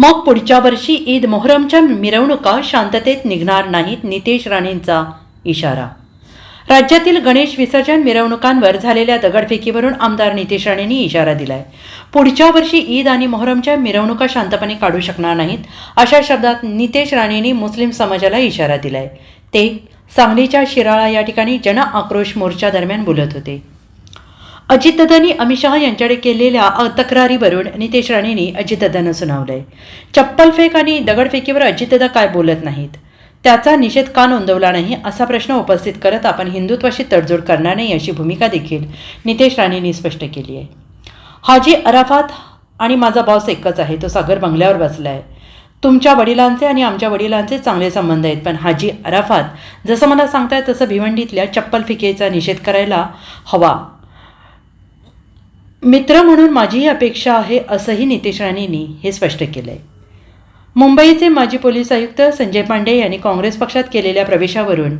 मग पुढच्या वर्षी ईद मोहरमच्या मिरवणुका शांततेत निघणार नाहीत नितेश राणेंचा इशारा. राज्यातील गणेश विसर्जन मिरवणुकांवर झालेल्या दगडफेकीवरून आमदार नितेश राणेंनी इशारा दिलाय. पुढच्या वर्षी ईद आणि मोहरमच्या मिरवणुका शांतपणे काढू शकणार नाहीत अशा शब्दात नितेश राणेंनी मुस्लिम समाजाला इशारा दिलाय. ते सांगलीच्या शिराळा या ठिकाणी जन आक्रोश मोर्चा दरम्यान बोलत होते. अजितदादांनी अमित शहा यांच्याकडे केलेल्या तक्रारीवरून नितेश राणेंनी अजितदादांना सुनावलंय. चप्पलफेक आणि दगडफेकीवर अजितदादा काय बोलत नाहीत? त्याचा निषेध का नोंदवला नाही असा प्रश्न उपस्थित करत आपण हिंदुत्वाशी तडजोड करणार नाही अशी भूमिका देखील नितेश राणेंनी स्पष्ट केली आहे. हाजी अराफात आणि माझा बॉस एकच आहे तो सागर बंगल्यावर बसला आहे तुमच्या वडिलांचे आणि आमच्या वडिलांचे चांगले संबंध आहेत पण हाजी अराफात जसं मला सांगताय तसं भिवंडीतल्या चप्पल फिकेचा निषेध करायला हवा. मित्र म्हणून माझीही अपेक्षा आहे असंही नितेश राणेंनी हे स्पष्ट केलं आहे मुंबईचे माजी पोलीस आयुक्त संजय पांडे यांनी काँग्रेस पक्षात केलेल्या प्रवेशावरून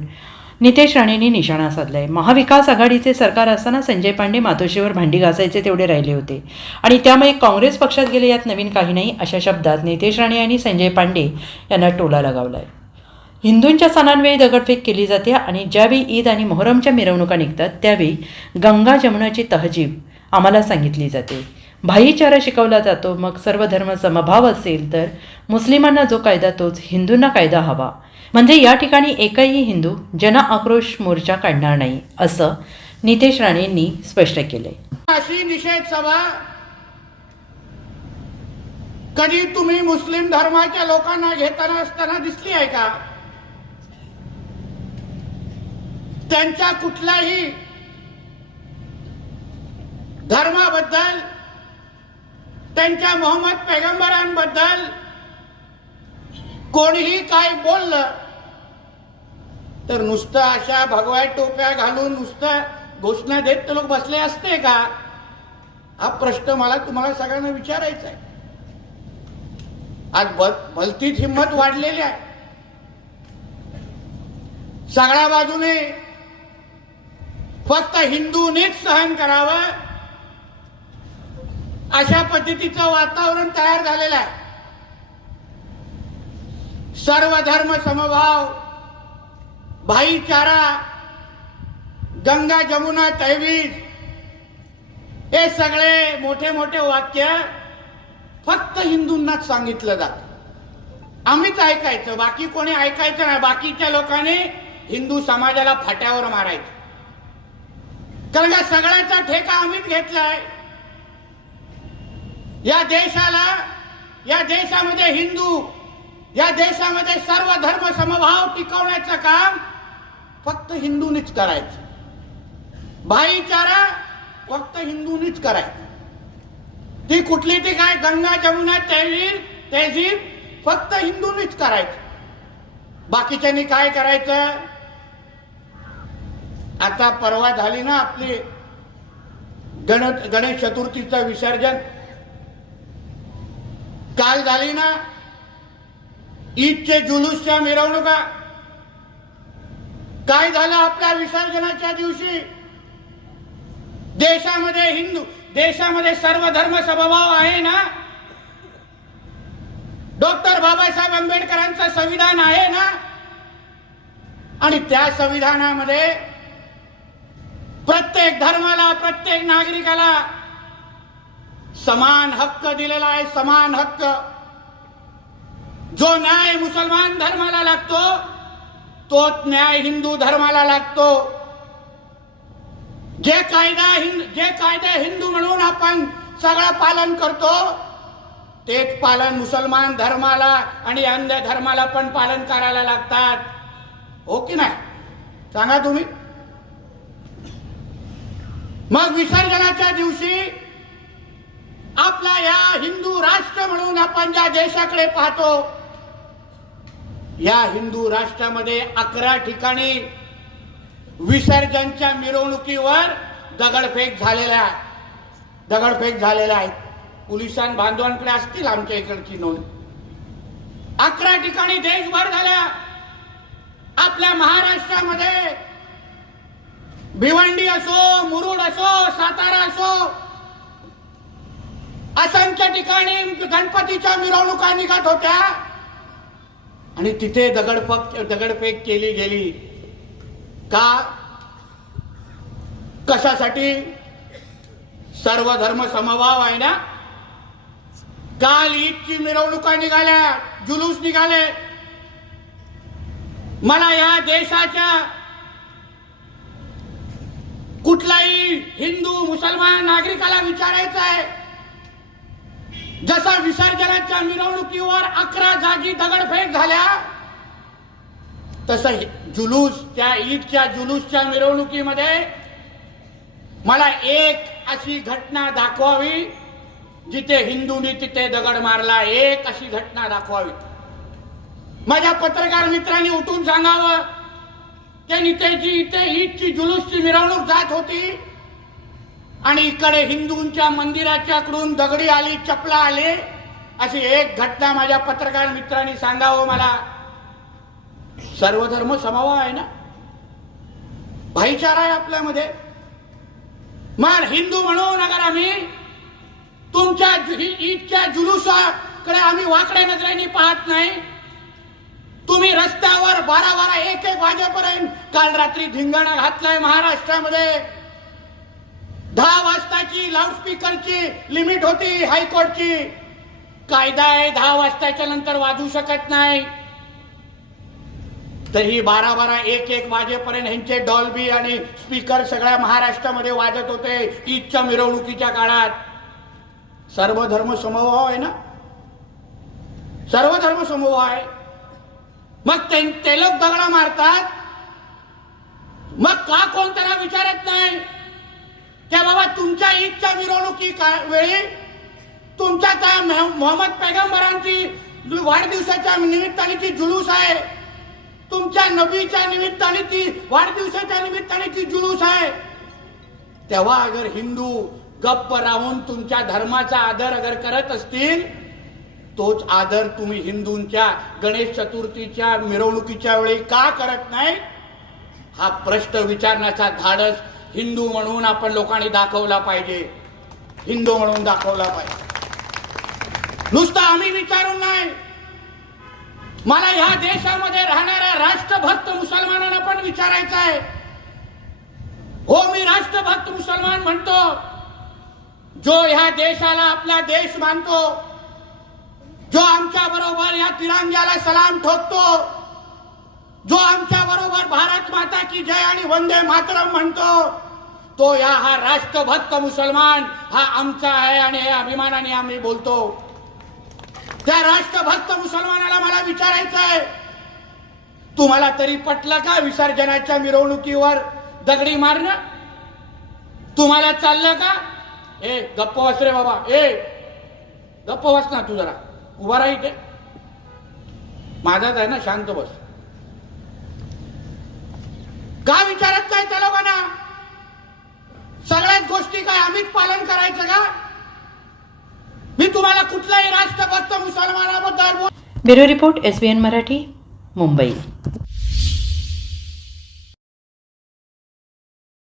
नितेश राणेंनी निशाणा साधला आहे महाविकास आघाडीचे सरकार असताना संजय पांडे मातोश्रीवर भांडी घासायचे तेवढे राहिले होते. आणि त्यामुळे काँग्रेस पक्षात गेले यात नवीन काही नाही अशा शब्दात नितेश राणे यांनी संजय पांडे यांना टोला लगावलाय. हिंदूंच्या सणांवेळी दगडफेक केली जाते आणि ज्यावेळी ईद आणि मोहरमच्या मिरवणुका निघतात त्यावेळी गंगा जमुनाची तहजीब आम्हाला सांगितली जाते. भाईचारा शिकवला जातो मग सर्व धर्म समभाव असेल तर मुस्लिमांना जो कायदा तोच हिंदूंना कायदा हवा. म्हणजे या ठिकाणी एकही हिंदू जन आक्रोश मोर्चा काढणार नाही असं नितेश राणेंनी स्पष्ट केलंय. अशी निषेध सभा कधी तुम्ही मुस्लिम धर्माच्या लोकांना घेताना असताना दिसली आहे का? त्यांच्या कुठल्याही धर्माबद्दल त्यांच्या मोहम्मद पैगंबरांबद्दल कोणीही काय बोललं तर नुसतं अशा भगव्या टोप्या घालून नुसतं घोषणा देत ते लोक बसले असते का? हा प्रश्न मला तुम्हाला सगळ्यांना विचारायचा आहे आज भ- भलतीच हिंमत वाढलेली आहे. सगळ्या बाजूने फक्त हिंदूनेच सहन करावं अशा पद्धतीचं वातावरण तयार झालेलं आहे. सर्व धर्म समभाव भाईचारा गंगा जमुना तैवीज हे सगळे मोठे मोठे वाक्य फक्त हिंदूंनाच सांगितलं जात. आम्हीच ऐकायचं बाकी कोणी ऐकायचं नाही. बाकीच्या लोकांनी हिंदू समाजाला फाट्यावर मारायचं. कारण का सगळ्याचा ठेका आम्हीच घेतलाय. या देशाला या देशामध्ये हिंदू या देशामध्ये सर्व धर्म समभाव टिकवण्याचं काम फक्त हिंदूनीच करायचं. भाईचारा फक्त हिंदूनीच करायचं. ती कुठली ती काय गंगा जमुना तहजीब तहजीब फक्त हिंदूनीच करायचं. बाकीच्यांनी काय करायचं? आता परवा झाली ना आपली गण गणेश चतुर्थीचं विसर्जन. काल झाली ना? ईदचे जुलूसच्या मिरवणुका. काय झालं आपल्या विसर्जनाच्या दिवशी? देशामध्ये हिंदू देशामध्ये सर्व धर्म समभाव आहे ना? डॉक्टर बाबासाहेब आंबेडकरांचं संविधान आहे ना? आणि त्या संविधानामध्ये प्रत्येक धर्माला प्रत्येक नागरिकाला समान हक्क दिलेला आहे समान हक्क. जो न्याय मुसलमान धर्माला लागतो तोच न्याय हिंदू धर्माला लागतो. जे कायदा जे कायदे हिंदू म्हणून आपण सगळं पालन करतो तेच पालन मुसलमान धर्माला आणि अन्य धर्माला पण पालन करायला लागतात. हो की नाही? सांगा तुम्ही. मग विसर्जनाच्या दिवशी आपला या हिंदू राष्ट्र म्हणून आपण ज्या देशाकडे पाहतो या हिंदू राष्ट्रामध्ये अकरा ठिकाणी विसर्जनच्या मिरवणुकीवर दगडफेक झालेल्या दगडफेक झालेल्या आहेत पोलिसां बांधवांकडे असतील आमच्या इकडची नोंद. अकरा ठिकाणी देशभर झाल्या. आपल्या महाराष्ट्रामध्ये भिवंडी असो मुरुड असो सातारा असो असंख्य ठिकाणी गणपतीच्या मिरवणुका निघत होत्या. आणि तिथे दगडफक दगडफेक केली गेली. का? कशासाठी? सर्व धर्म समभाव आहे ना? काल ईदची मिरवणुका निघाल्या जुलूस निघाले. मला या देशाच्या कुठलाही हिंदू मुसलमान नागरिकाला विचारायचं आहे जसा विसर्जनाच्या मिरवणुकीवर अकरा जागी दगडफेक झाल्या तसं जुलूस त्या ईदच्या जुलूसच्या मिरवणुकीमध्ये मला एक अशी घटना दाखवावी जिथे हिंदूंनी तिथे दगड मारला एक अशी घटना दाखवावी. माझ्या पत्रकार मित्रांनी उठून सांगावं त्या नितेची इथे ईदची जुलूसची मिरवणूक जात होती. आणि इकडे हिंदूंच्या मंदिराच्याकडून दगडी आली चपला आले. अशी एक घटना माझ्या पत्रकार मित्रांनी सांगावं मला. सर्वधर्म समावा आहे ना? भाईचारा आहे आपल्यामध्ये. मान हिंदू म्हणून अगर आम्ही. तुमच्या ईदच्या जुलुसाकडे आम्ही वाकड्या नजरेने पाहत नाही. तुम्ही रस्त्यावर बारा बारा एक एक वाजेपर्यंत काल रात्री धिंगाणा घातलाय महाराष्ट्रामध्ये. दहा वाजताची लाऊडस्पीकरची लिमिट होती हायकोर्टची. कायदा आहे दहा वाजताच्या नंतर वाजू शकत नाही. तर ही बारा बारा एक एक वाजेपर्यंत ह्यांचे डॉल्बी आणि स्पीकर सगळ्या महाराष्ट्रामध्ये वाजत होते ईदच्या मिरवणुकीच्या काळात. सर्व धर्म समभाव आहे ना? सर्व धर्म आहे. मग ते ते लोक दगडा मारतात. मग का कोण त्याला विचारत नाही? त्या बाबा तुमच्या ईदच्या मिरवणुकी का- वेळी तुमच्या त्या मोहम्मद पैगंबरांची वाढदिवसाच्या निमित्ताने ती जुलूस आहे तुमच्या नबीच्या निमित्ताने ती वाढदिवसाच्या निमित्ताने ती जुलूस आहे तेव्हा अगर हिंदू गप्प राहून तुमच्या धर्माचा आदर अगर करत असतील तोच आदर तुम्ही हिंदूंच्या गणेश चतुर्थीच्या मिरवणुकीच्या वेळी का करत नाही? हा प्रश्न विचारण्याचा धाडस हिंदू म्हणून आपण लोकांनी दाखवला पाहिजे. हिंदू म्हणून दाखवला पाहिजे. नुसतं आम्ही विचारून नाही. मला ह्या देशामध्ये राहणाऱ्या राष्ट्रभक्त मुसलमानांना पण विचारायचं आहे. हो मी राष्ट्रभक्त मुसलमान म्हणतो. जो ह्या देशाला आपला देश मानतो जो आमच्या बरोबर या तिरंग्याला सलाम ठोकतो की जय आणि वंदे मातरम म्हणतो. तो या हा राष्ट्रभक्त मुसलमान हा आमचा आहे आणि हे अभिमानाने आम्ही बोलतो. त्या राष्ट्रभक्त मुसलमानाला मला विचारायचं आहे तुम्हाला तरी पटलं का विसर्जनाच्या मिरवणुकीवर दगडी मारणं? तुम्हाला चाललं का? ए गप्प बस रे बाबा ए गप्प वस ना तू जरा उभा राही माझाच आहे ना शांत बस. का विचारत नाही त्या लोकांना? सगळ्याच गोष्टी काय आम्हीच पालन करायचं का? मी तुम्हाला कुठलाही राष्ट्रभक्त मुसलमानाबद्दल बोल bureau report S B N Marathi Mumbai.